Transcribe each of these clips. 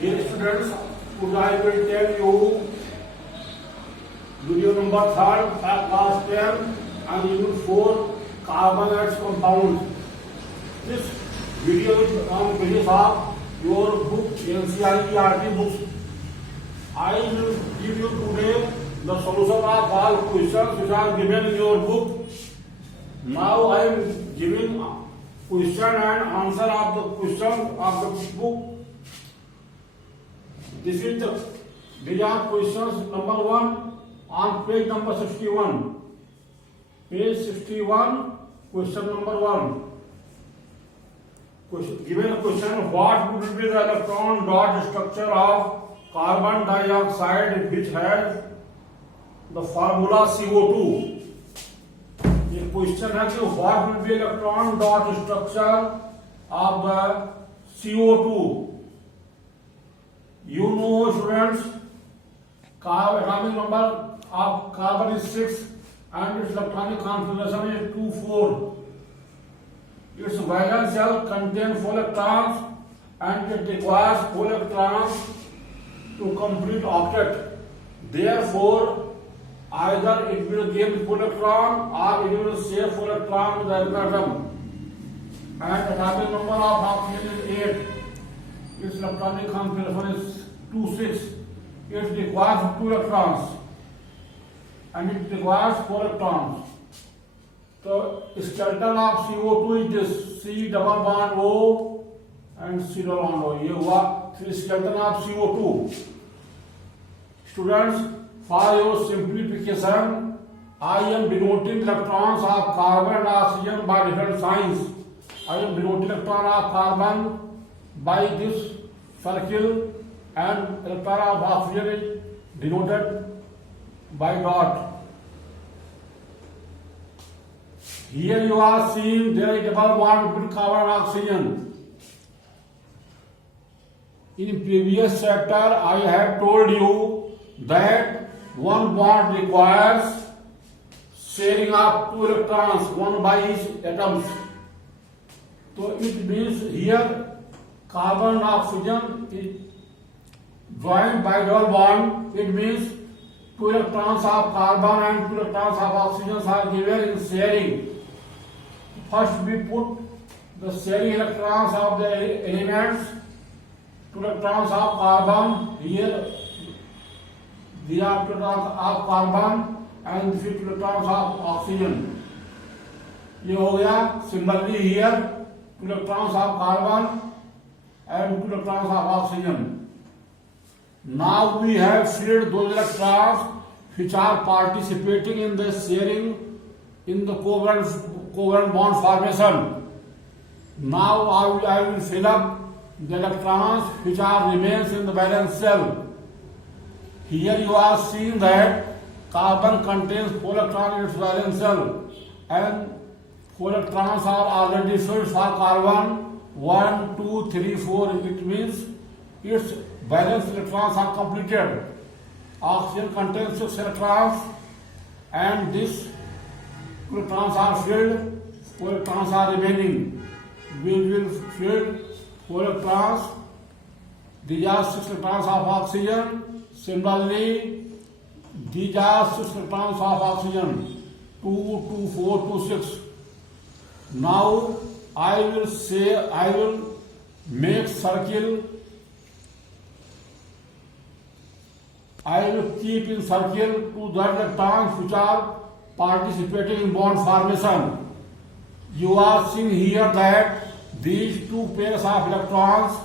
Dear students, today I will tell you video number 3rd, class 10 and unit 4, carbon atoms compounds. This video is on basis of your book NCERT books. I will give you today the solution of all questions which are given in your book. Now I am giving question and answer of the question of the book. These are questions number 1 on page number 61. Page 61, question number 1. Given a question, what would be the electron dot structure of carbon dioxide which has the formula CO2? ये question है कि what will be electron dot structure of the CO2? You know, students, atomic number of carbon is 6 and its electronic configuration is 2,4. Its valence shell contains 4 electrons and it requires 4 electrons to complete octet. Therefore, either it will gain 4 electron or it will share 4 electron with the atom. And atomic number of oxygen is 8. Its electronic configuration is 2,6. It requires 2 electrons and it requires 4 electrons. So skeleton of CO2 is this C double bond O and C double bond O. ये हुआ skeleton of CO2. Students, for your simplification, I am denoting electrons of carbon and oxygen by different signs. I am denoting electron of carbon by this circle and electron of oxygen is denoted by dot. Here you are seeing there is double bond between carbon and oxygen. In previous chapter, I have told you that one bond requires sharing of 2 electrons, one by each atoms. So it means here carbon and oxygen is joined by double bond. It means 2 electrons of carbon and 2 electrons of oxygen are given in sharing. First we put the sharing electrons of the elements, 2 electrons of carbon here. These are 2 electrons of carbon and 2 electrons of oxygen. ये हो गया. Similarly here 2 electrons of carbon and 2 electrons of oxygen. Now we have filled those electrons which are participating in the sharing in the covalent bond formation. Now I will fill up the electrons which are remains in the valence shell. Here you are seeing that carbon contains 4 electrons in its valence shell and 4 electrons are already filled for carbon. 1, 2, 3, 4. It means its valence electrons are completed. Oxygen contains 6 electrons and these 2 electrons are filled, 4 electrons are remaining. We will fill 4 electrons. These are 6 electrons of oxygen. Similarly, these are 6 electrons of oxygen. 2, 2, 4, 2, 6. Now I will make circle. I will keep in circle 2 electrons which are participating in bond formation. You are seeing here that these 2 pairs of electrons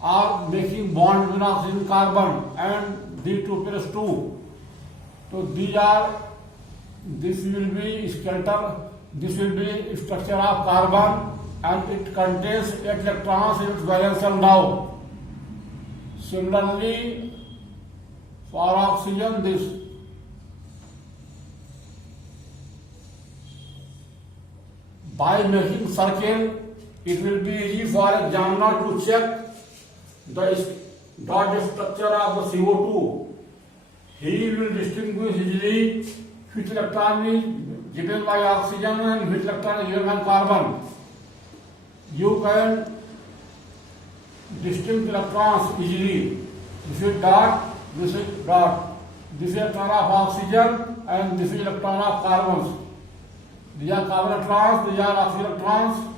are making bond between oxygen and carbon and these 2 pairs too. So this will be skeleton, this will be structure of carbon and it contains 8 electrons in its valence shell now. Similarly, for oxygen, this. By making circle, it will be easy for examiner to check the dot structure of the CO2. He will distinguish easily which electron is given by oxygen and which electron is given by carbon. You can distinct electrons easily. This is dot, this is dot. This is electron of oxygen and this is electron of carbons. These are carbon electrons, these are oxygen electrons.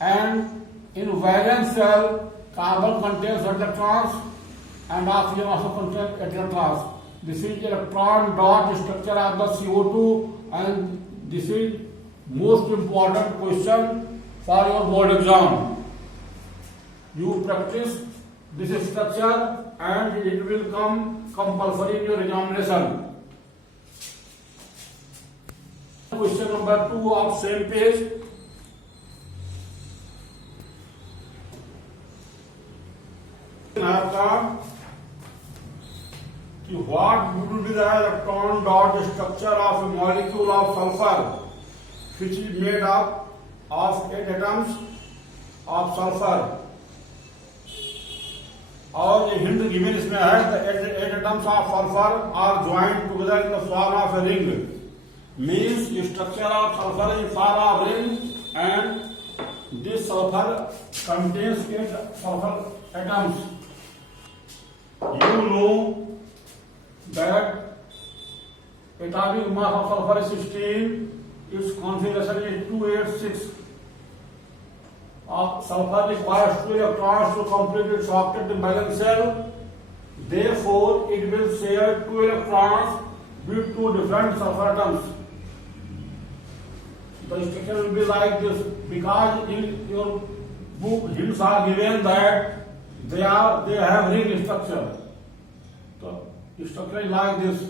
And in valence shell, carbon contains 8 electrons and oxygen also contains 8 electrons. This is electron dot structure of the CO2, and this is most important question for your board exam. You practice this structure and it will come compulsory in your examination. Question number 2 of same page. What would be the electron dot structure of a molecule of sulfur which is made up of 8 atoms of sulfur? और ये hint given इसमें है, the 8 atoms of sulfur are joined together in the form of a ring. Means structure of sulfur is form of ring, and this sulfur contains 8 sulfur atoms. You know that atomic mass of sulfur is 16, its configuration is 286. Sulfur requires 2 electrons to complete its octet in valence shell. Therefore, it will share 2 electrons with 2 different sulfur atoms. The structure will be like this, because in your book hints are given that they have ring structure. So, the structure is like this.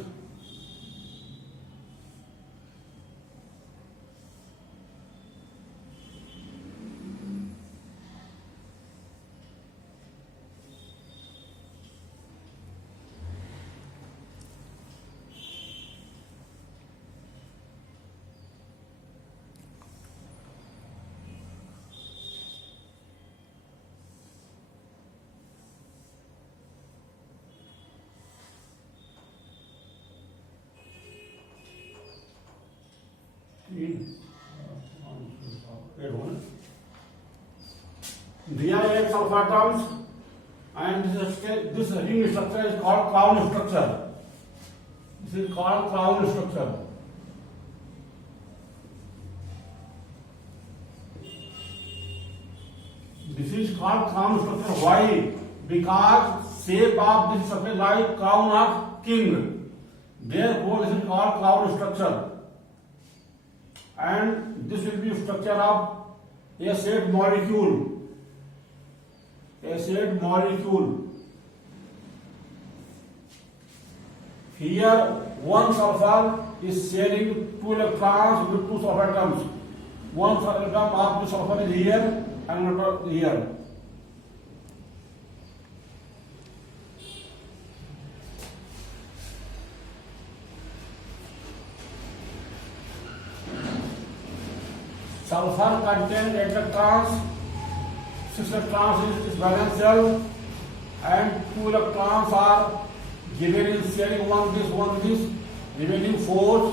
These are 8 sulfur atoms, and this ring structure is called crown structure. This is called crown structure. This is called crown structure. Why? Because shape of this structure is like crown of king. Therefore, this is called crown structure. And this will be structure of acid molecule. Acid molecule. Here, one sulfur is sharing 2 electrons with 2 sulfur atoms. One atom of the sulfur is here and another here. Sulfur contains 8 electrons, 6 electrons is valence shell, and 2 electrons are given in sharing one this, remaining 4.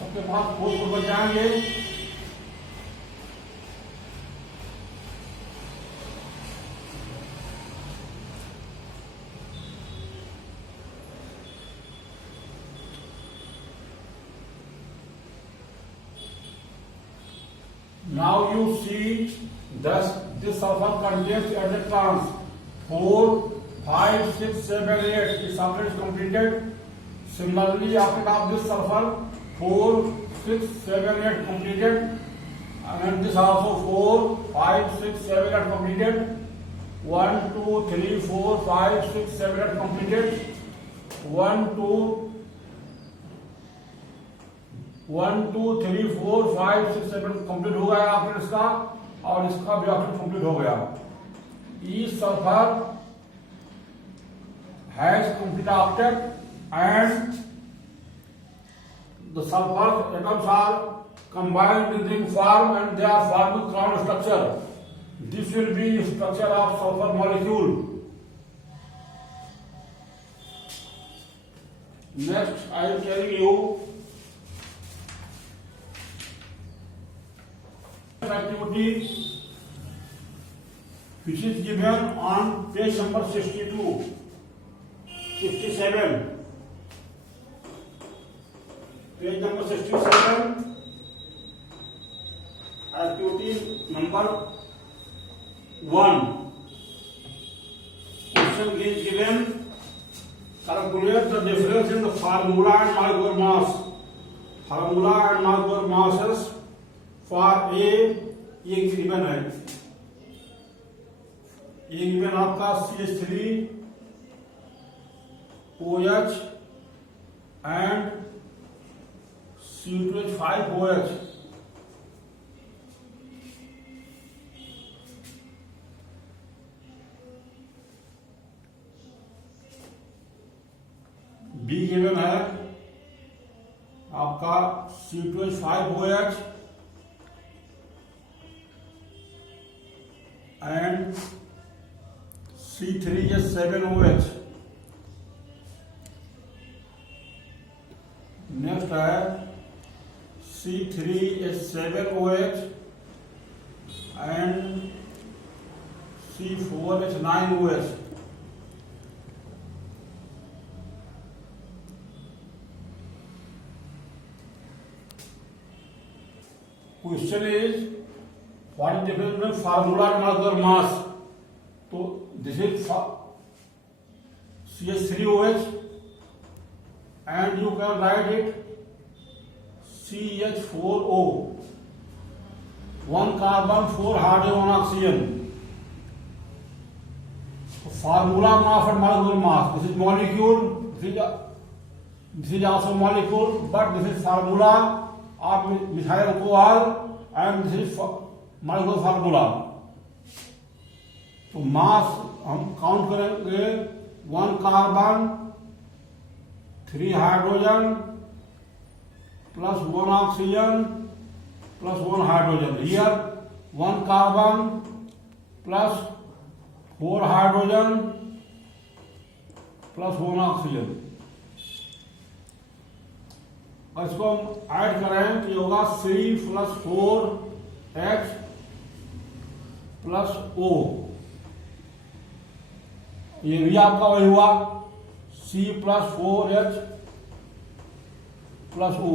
सबके पास 4 बच जाएंगे. Now you see that this sulfur contains 8 electrons. 4, 5, 6, 7, 8. Its circuit is completed. Similarly, after this sulfur, 4, 6, 7, 8 completed. And this also 4, 5, 6, 7, 8 completed. 1, 2, 3, 4, 5, 6, 7, 8 completed. 1, 2, 3, 4, 5, 6, 7 complete हो गया आपने इसका, और इसका भी आपने कंप्लीट हो गया. Each sulfur has complete octet, and the sulfur atoms are combined in ring form and they are forming crown structure. This will be structure of sulfur molecule. Next, I am telling you activity. which is given on page number 62, 67. Page number 67, activity number 1. Question is given. Calculate the difference in the formula and molecular mass. Formula and molecular masses for A ये given है. ये given आपका CH3OH and C2H5OH. B given है आपका C2H5OH and C3H7OH. Next है C3H7OH and C4H9OH. Question is, what is the difference between formula and molecular mass? So this is CH3OH and you can write it CH4O. 1 carbon, 4 hydrogen, 1 oxygen. So formula mass and molecular mass. This is molecule. This is also molecule, but this is formula of methyl alcohol and this is molecular formula. तो मास हम count करेंगे 1 carbon 3 hydrogen plus 1 oxygen plus 1 hydrogen. Here 1 carbon plus 4 hydrogen plus 1 oxygen. और इसको हम add करें तो ये होगा C plus 4H plus O. ये भी आपका वही हुआ C plus 4H plus O.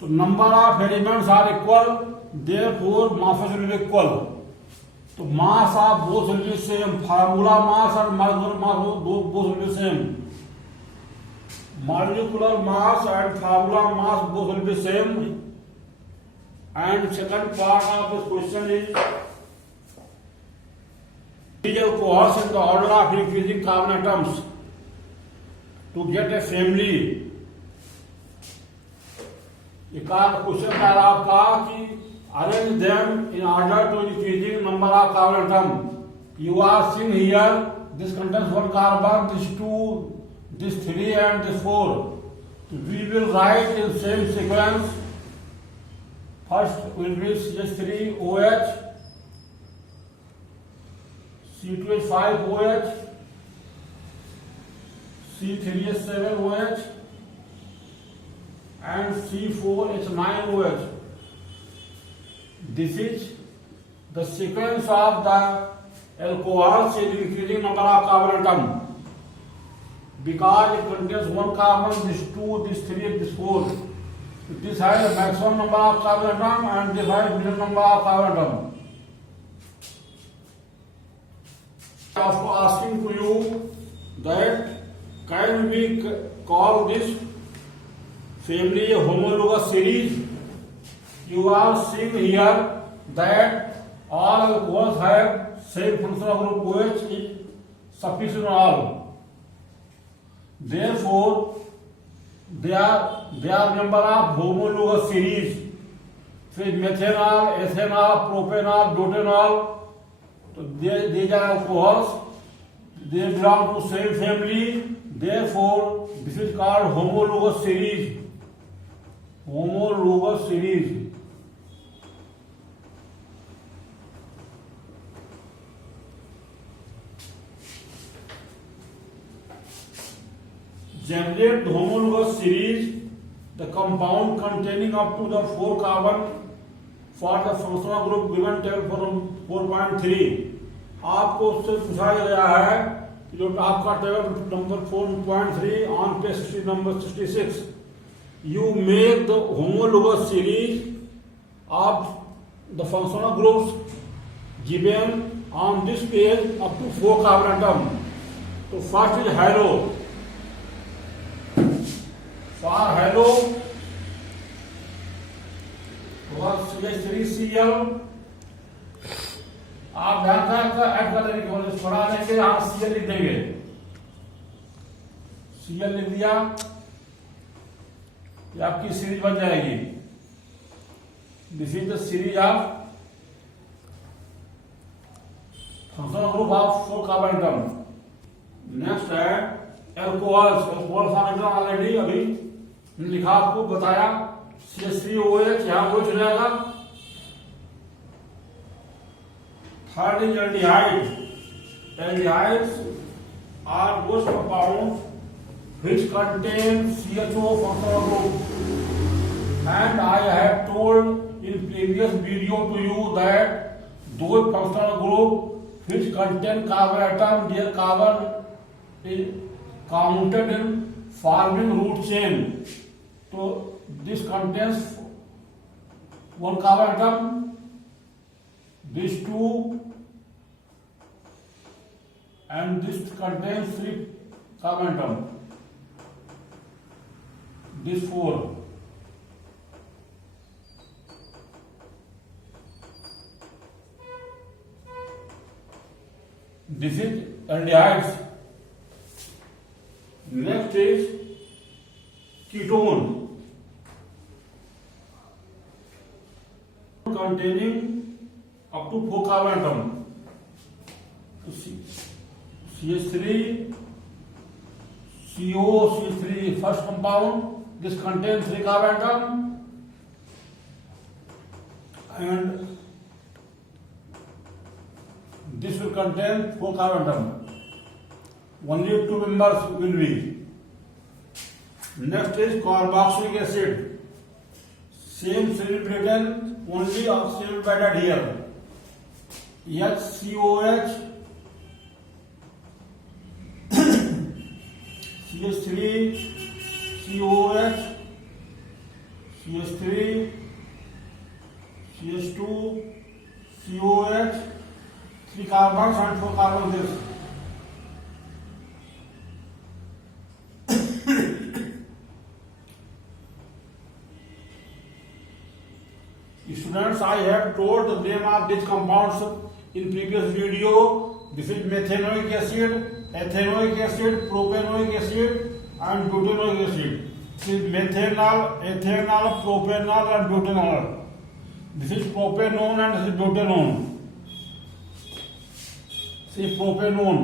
तो number of elements are equal, therefore masses will be equal. तो mass of both will be same. Formula mass और molecular mass both will be same. Molecular mass and formula mass both will be same. And second part of this question is alcohols in the order of increasing carbon atoms to get a family. एक question था आपका कि arrange them in order to increasing number of carbon atom. You are seeing here this contains 1 carbon, this 2, this 3 and this 4. We will write in same sequence. First will be CH3OH, C2H5OH, C3H7OH and C4H9OH. This is the sequence of the alcohols in increasing number of carbon atom. Because it contains 1 carbon, this 2, this 3, this 4. This has a maximum number of carbon atom and this has minimum number of carbon atom. Also asking to you that can we call this family a homologous series? You are seeing here that all alcohols have same functional group OH is sufficient all. Therefore, they are member of homologous series. So methanol, ethanol, propanol, butanol. So these are alcohols. They belong to same family. Therefore, this is called homologous series. Homologous series. Generate the homologous series, the compound containing up to the 4 carbon for the functional group given table 4.3 आपको उससे पूछा गया है कि जो आपका table number 4.3 on page 60 number 66 you make the homologous series of the functional groups given on this page up to 4 carbon atom. तो first is halo. For halo CH3Cl आप ध्यान से ऐड कर देंगे, थोड़ा लेंगे यहाँ Cl लिख देंगे. Cl लिख दिया, ये आपकी सीरीज बन जाएगी. This is the series of functional group of 4 carbon atom. Next है एल्कोहल्स. एल्कोहल फॉर्मेशन ऑलरेडी अभी लिखा, आपको बताया. CH3OH यहां वो चल जाएगा. Third is aldehyde. Aldehydes are those compound which contain CHO functional group, and I have told in previous video to you that those functional group which contain carbon atom, their carbon is counted in forming root chain. So this contains one carbon atom, these two, and this contains 3 carbon atom, this 4. This is aldehydes. Next is ketone, containing up to 4 carbon atom. CH3, CO, CH3 first compound. This contains 3 carbon atom, and this will contain 4 carbon atom. Only 2 members will be. Next is carboxylic acid. Same cell written, only oxygen added here. HCOH, CH3, COH, CH3, CH2, COH, 3 carbons and 4 carbons this. Students, I have told the name of these compounds in previous video. This is methanoic acid, ethanoic acid, propanoic acid, and butanoic acid. This is methanol, ethanol, propanol, and butanol. This is propanone and this is butanone. See, propanone.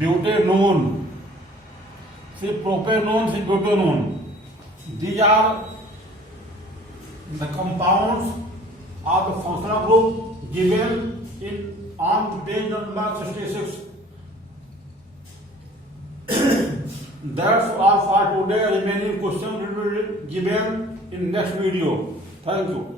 Butanone. See, propanone, see, butanone. These are the compounds of the functional group given in on page number 66. That's all for today. Remaining questions will be given in next video. Thank you.